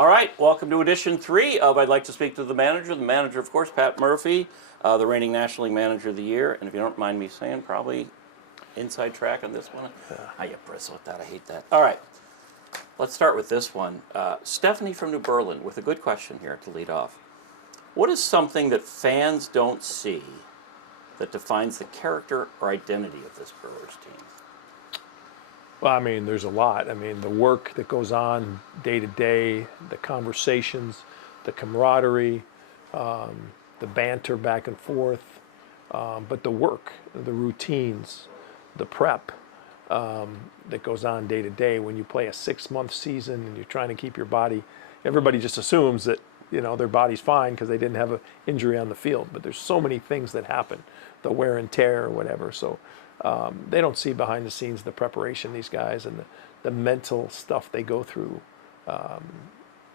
All right, welcome to edition 3 of I'd Like to Speak to the Manager. The manager, of course, Pat Murphy, the reigning National League Manager of the Year. And if you don't mind me saying, probably inside track on this one. I get bristle with that. I hate that. All right, let's start with this one. Stephanie from New Berlin with a good question here to lead off. What is something that fans don't see that defines the character or identity of this Brewers team? Well, I mean, there's a lot. I mean, the work that goes on day to day, the conversations, the camaraderie, the banter back and forth, but the work, the routines, the prep that goes on day to day. When you play a 6-month season and you're trying to keep your body, everybody just assumes that, you know, their body's fine because they didn't have an injury on the field. But there's so many things that happen, the wear and tear or whatever. So they don't see behind the scenes the preparation, these guys, and the mental stuff they go through.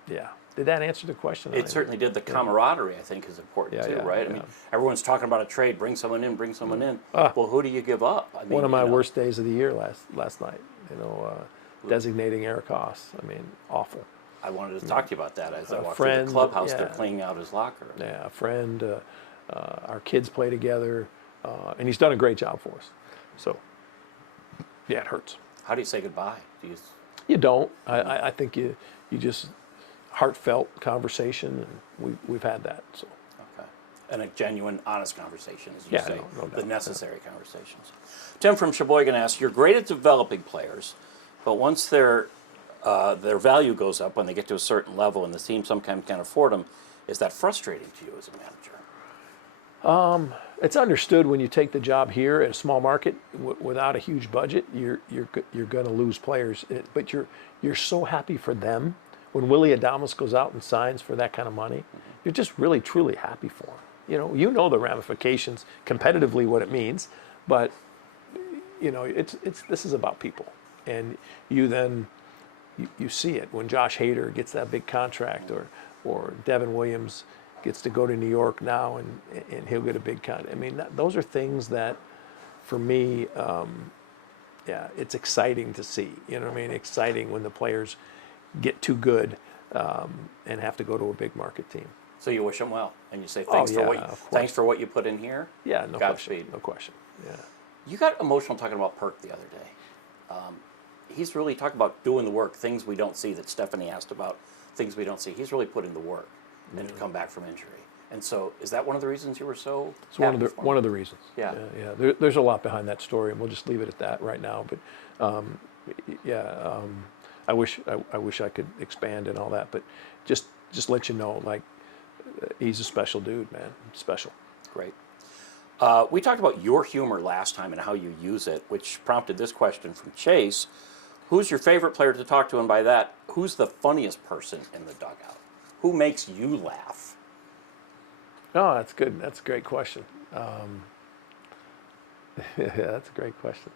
Yeah. Did that answer the question? It certainly did. The camaraderie, I think, is important too, right? I mean, everyone's talking about a trade. Bring someone in, bring someone in. Well, who do you give up? I mean, one of my worst days of the year last night, you know, designating Eric Haas. I mean, awful. I wanted to talk to you about that. As I walked through the clubhouse, they're cleaning out his locker. Yeah, a friend. Our kids play together, and he's done a great job for us. So, yeah, it hurts. How do you say goodbye? You don't. I think you just heartfelt conversation, and we've had that. So. Okay. And a genuine, honest conversation, as you say. No doubt. The necessary conversations. Tim from Sheboygan asks, you're great at developing players, but once their value goes up, when they get to a certain level and the team sometimes can't afford them, is that frustrating to you as a manager? It's understood when you take the job here at a small market without a huge budget, you're going to lose players. But you're so happy for them when Willie Adames goes out and signs for that kind of money. You're just really truly happy for him. You know the ramifications competitively what it means, but you know this is about people, and you then you see it when Josh Hader gets that big contract, or Devin Williams gets to go to New York now and he'll get a big contract. I mean, those are things that, for me, it's exciting to see. You know what I mean? Exciting when the players get too good and have to go to a big market team. So you wish them well, and you say thanks for what you put in here. Yeah, no Godspeed. question. No question. Yeah. You got emotional talking about Perk the other day. He's really talking about doing the work, things we don't see that Stephanie asked about, things we don't see. He's really put in the work. And to come back from injury. And so, is that one of the reasons you were so happy for him? One of the reasons. Yeah. There's a lot behind that story, and we'll just leave it at that right now. But I wish I could expand and all that. But just let you know, like, he's a special dude, man. Special. Great. We talked about your humor last time and how you use it, which prompted this question from Chase. Who's your favorite player to talk to? And by that, who's the funniest person in the dugout? Who makes you laugh? Oh, that's good. That's a great question. That's a great question.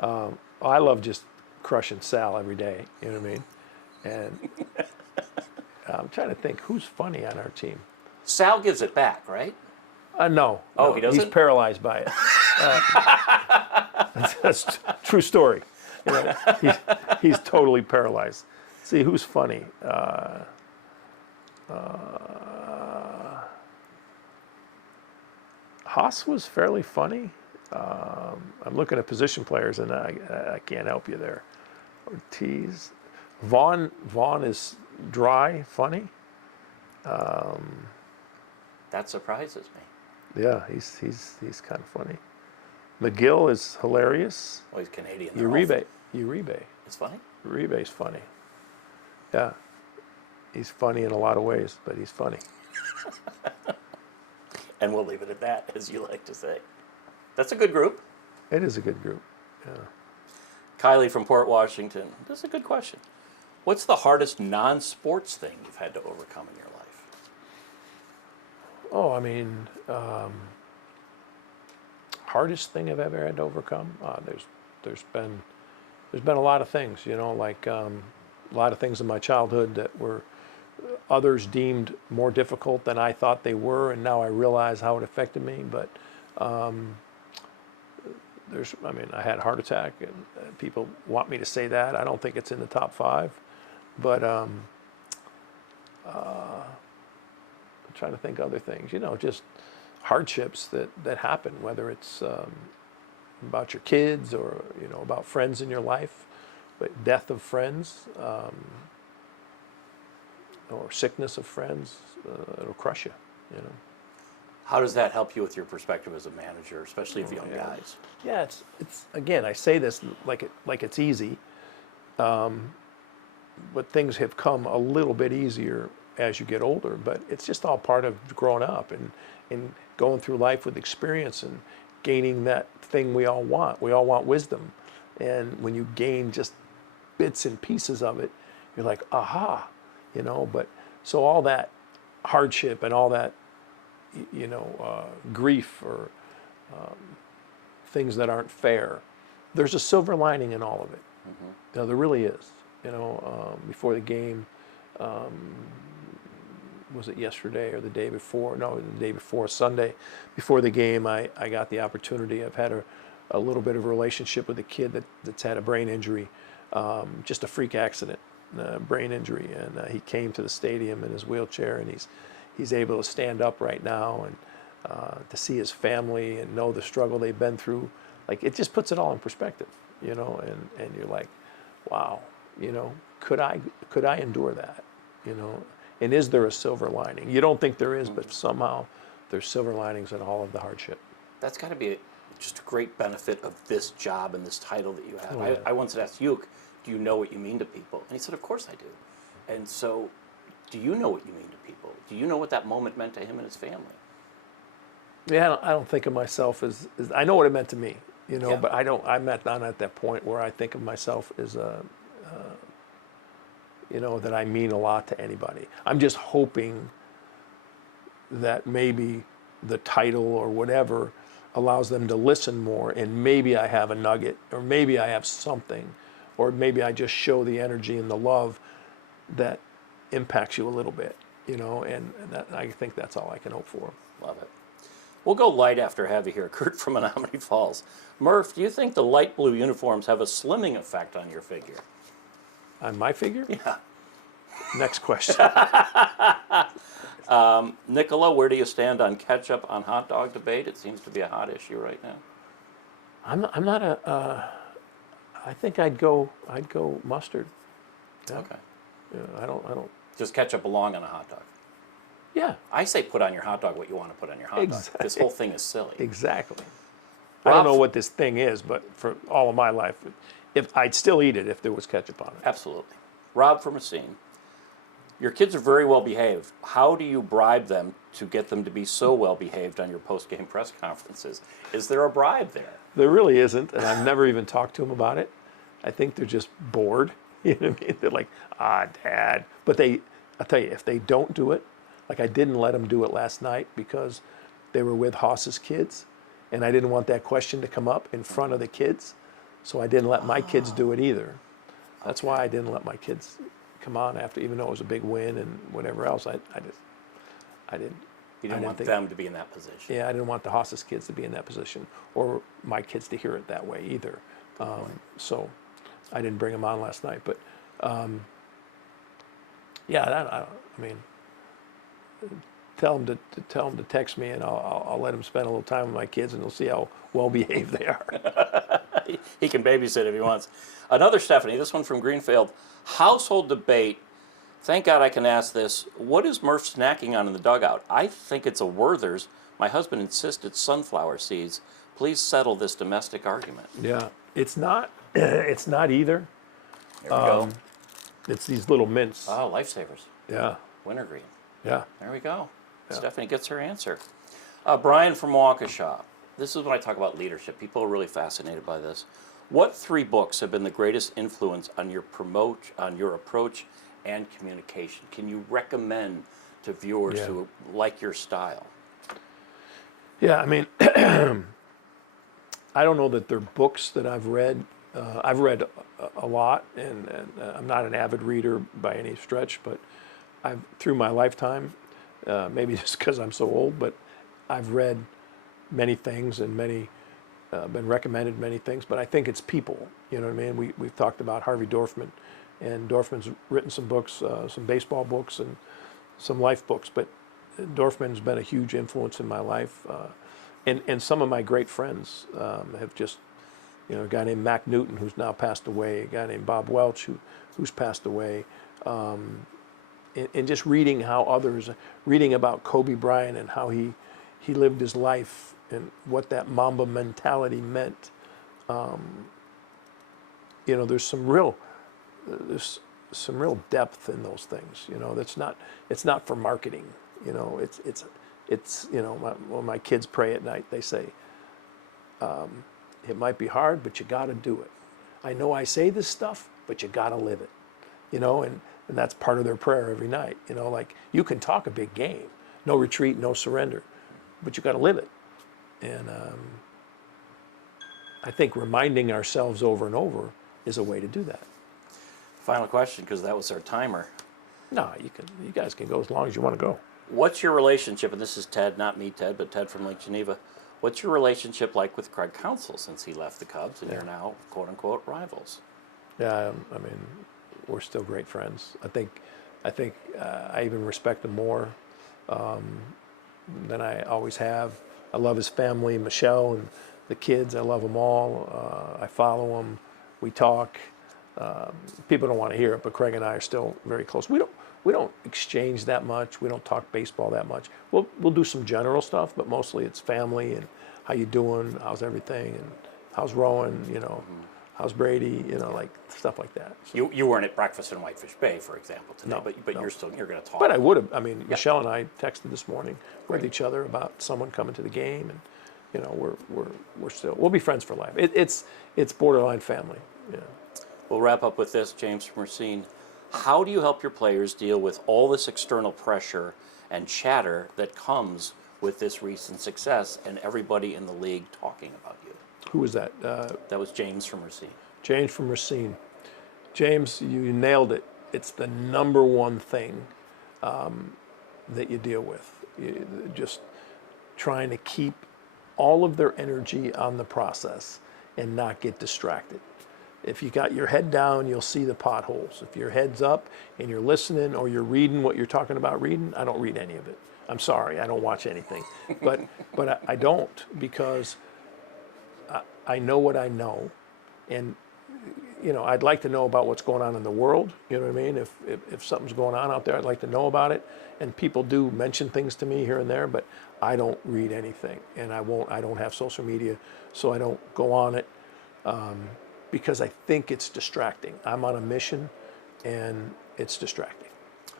I love just crushing Sal every day. You know what I mean? And I'm trying to think who's funny on our team. Sal gives it back, right? No. Oh, no, he doesn't? He's paralyzed by it. That's a true story. You know, he's totally paralyzed. See, who's funny? Haas was fairly funny. I'm looking at position players, and I can't help you there. Ortiz, Vaughn is dry, funny. That surprises me. Yeah, he's kind of funny. McGill is hilarious. Well, he's Canadian. Uribe. It's funny? Uribe's funny. Yeah. He's funny in a lot of ways, but he's funny. And we'll leave it at that, as you like to say. That's a good group. It is a good group, yeah. Kylie from Port Washington. This is a good question. What's the hardest non-sports thing you've had to overcome in your life? Oh, I mean, hardest thing I've ever had to overcome? There's been a lot of things, you know, like a lot of things in my childhood that were others deemed more difficult than I thought they were, and now I realize how it affected me. But I had a heart attack, and people want me to say that. I don't think it's in the top 5, but I'm trying to think other things, just hardships that happen, whether it's about your kids or, about friends in your life, but death of friends, or sickness of friends, it'll crush you. How does that help you with your perspective as a manager, especially of young guys? Yeah, it's again, I say this like it's easy, but things have come a little bit easier as you get older. But it's just all part of growing up and going through life with experience and gaining that thing we all want. We all want wisdom, and when you gain just bits and pieces of it, you're like, aha, But so all that hardship and all that, grief or things that aren't fair, there's a silver lining in all of it. There really is. Before the game, was it yesterday or the day before? No, the day before, Sunday. Before the game, I got the opportunity. I've had a little bit of a relationship with a kid that's had a brain injury, just a freak accident, brain injury. And he came to the stadium in his wheelchair, and he's able to stand up right now, and to see his family and know the struggle they've been through. Like, it just puts it all in perspective, and you're like, wow, could I endure that, And is there a silver lining? You don't think there is, but somehow there's silver linings in all of the hardship. That's got to be just a great benefit of this job and this title that you have. Oh, yeah. I once asked Uke, do you know what you mean to people? And he said, of course I do. And so, do you know what you mean to people? Do you know what that moment meant to him and his family? Yeah, I don't think of myself as I know what it meant to me, Yeah. but I'm not at that point where I think of myself as that I mean a lot to anybody. I'm just hoping that maybe the title or whatever allows them to listen more, and maybe I have a nugget, or maybe I have something, or maybe I just show the energy and the love that impacts you a little bit, and I think that's all I can hope for. Love it. We'll go light after heavy here. Kurt from Menominee Falls. Murph, do you think the light blue uniforms have a slimming effect on your figure? On my figure? Yeah. Next question. Nicola, where do you stand on ketchup on hot dog debate? It seems to be a hot issue right now. I'm not I think I'd go mustard. Yeah. Okay. Yeah, I don't. Does ketchup belong on a hot dog? Yeah, I say put on your hot dog what you want to put on your hot dog. Exactly. This whole thing is silly. exactly. I don't know what this thing is, but for all of my life, if I'd still eat it if there was ketchup on it. Absolutely. Rob from Racine. Your kids are very well behaved. How do you bribe them to get them to be so well behaved on your post-game press conferences? Is there a bribe there? There really isn't, and I've never even talked to them about it. I think they're just bored. You know what I mean? They're like, Dad. But I'll tell you, if they don't do it, like I didn't let them do it last night because they were with Haas's kids, and I didn't want that question to come up in front of the kids, so I didn't let my kids do it either. That's why I didn't let my kids come on after, even though it was a big win and whatever else. I didn't. You didn't want think- them to be in that position. Yeah, I didn't want the Haas's kids to be in that position, or my kids to hear it that way either. So I didn't bring them on last night. But I mean, tell them to text me, and I'll let them spend a little time with my kids, and they'll see how well behaved they are. He can babysit if he wants. Another Stephanie, this one from Greenfield. Household debate. Thank God I can ask this. What is Murph snacking on in the dugout? I think it's a Werther's. My husband insists it's sunflower seeds. Please settle this domestic argument. Yeah, it's not. It's not either. There we go. It's these little mints. Oh, lifesavers. Yeah, Wintergreen. yeah. There we go. Yeah. Stephanie gets her answer. Brian from Waukesha. This is when I talk about leadership. People are really fascinated by this. What 3 books have been the greatest influence on your approach and communication? Can you recommend to viewers Yeah. who like your style? Yeah, I mean, I don't know that they're books that I've read. I've read a lot, and I'm not an avid reader by any stretch, but through my lifetime, maybe just because I'm so old, but I've read many things and been recommended many things, but I think it's people. You know what I mean? We've talked about Harvey Dorfman, and Dorfman's written some books, some baseball books, and some life books, but Dorfman's been a huge influence in my life, and some of my great friends have just, you know, a guy named Mac Newton who's now passed away, a guy named Bob Welch who's passed away, and just reading how others, reading about Kobe Bryant and how he lived his life and what that Mamba mentality meant. You know, there's some real depth in those things. You know, it's not for marketing. You know, it's you know, when my kids pray at night, they say, it might be hard, but you got to do it. I know I say this stuff, but you got to live it. You know, and that's part of their prayer every night. You know, like, you can talk a big game, no retreat, no surrender, but you got to live it. And I think reminding ourselves over and over is a way to do that. Final question, because that was our timer. No, you guys can go as long as you want to go. What's your relationship, and this is Ted, not me, Ted, but Ted from Lake Geneva. What's your relationship like with Craig Counsell since he left the Cubs and you're now, quote unquote, rivals? Yeah, I mean, we're still great friends. I think I even respect him more than I always have. I love his family, Michelle and the kids. I love them all. I follow them. We talk. People don't want to hear it, but Craig and I are still very close. We don't exchange that much. We don't talk baseball that much. We'll do some general stuff, but mostly it's family and how you doing, how's everything, and how's Rowan, you know, how's Brady, you know, like stuff like that. So, You weren't at breakfast in Whitefish Bay, for example, today, No, but no. you're going to talk. but I would have. I mean, Michelle and I texted this morning with each other about someone coming to the game, and you know, we'll be friends for life. It's borderline family. Yeah. We'll wrap up with this, James from Racine. How do you help your players deal with all this external pressure and chatter that comes with this recent success and everybody in the league talking about you? Who was that? That was James from Racine. James from Racine. James, you nailed it. It's the number one thing that you deal with. Just trying to keep all of their energy on the process and not get distracted. If you got your head down, you'll see the potholes. If your head's up and you're listening or you're reading what you're talking about reading, I don't read any of it. I'm sorry, I don't watch anything. But I don't, because I know what I know. And, you know, I'd like to know about what's going on in the world. You know what I mean? If something's going on out there, I'd like to know about it. And people do mention things to me here and there, but I don't read anything. And I don't have social media, so I don't go on it. Because I think it's distracting. I'm on a mission, and it's distracting.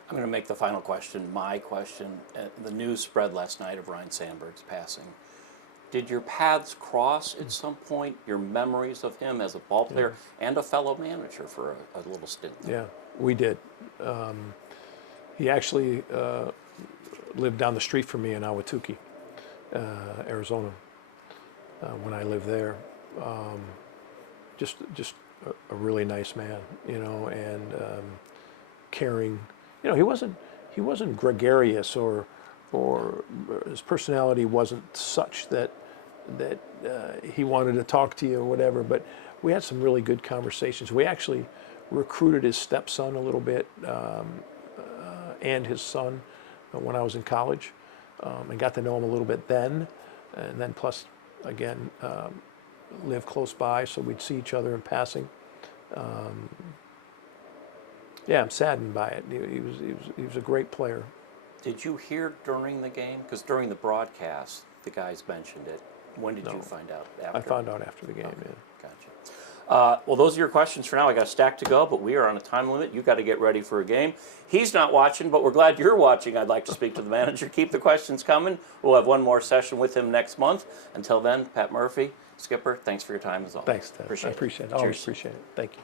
I'm going to make the final question my question. The news spread last night of Ryan Sandberg's passing. Did your paths cross at some point, your memories of him as a ball player and a fellow manager for a little stint? Yeah, we did. He actually lived down the street from me in Ahwatukee, Arizona, when I lived there. Just a really nice man, you know, and caring. You know, he wasn't gregarious or his personality wasn't such that he wanted to talk to you or whatever. But we had some really good conversations. We actually recruited his stepson a little bit and his son when I was in college, and got to know him a little bit then, and then plus again. Live close by, so we'd see each other in passing. Yeah, I'm saddened by it. He was a great player. Did you hear during the game? Because during the broadcast, the guys mentioned it. When did you find out? After? I found out after the game. Okay. Yeah. Gotcha. Well, those are your questions for now. I got a stack to go, but we are on a time limit. You got to get ready for a game. He's not watching, but we're glad you're watching. I'd like to speak to the manager. Keep the questions coming. We'll have one more session with him next month. Until then, Pat Murphy, Skipper, thanks for your time as always. Thanks, Ted. Appreciate I appreciate it. Cheers. Always appreciate it. Thank you.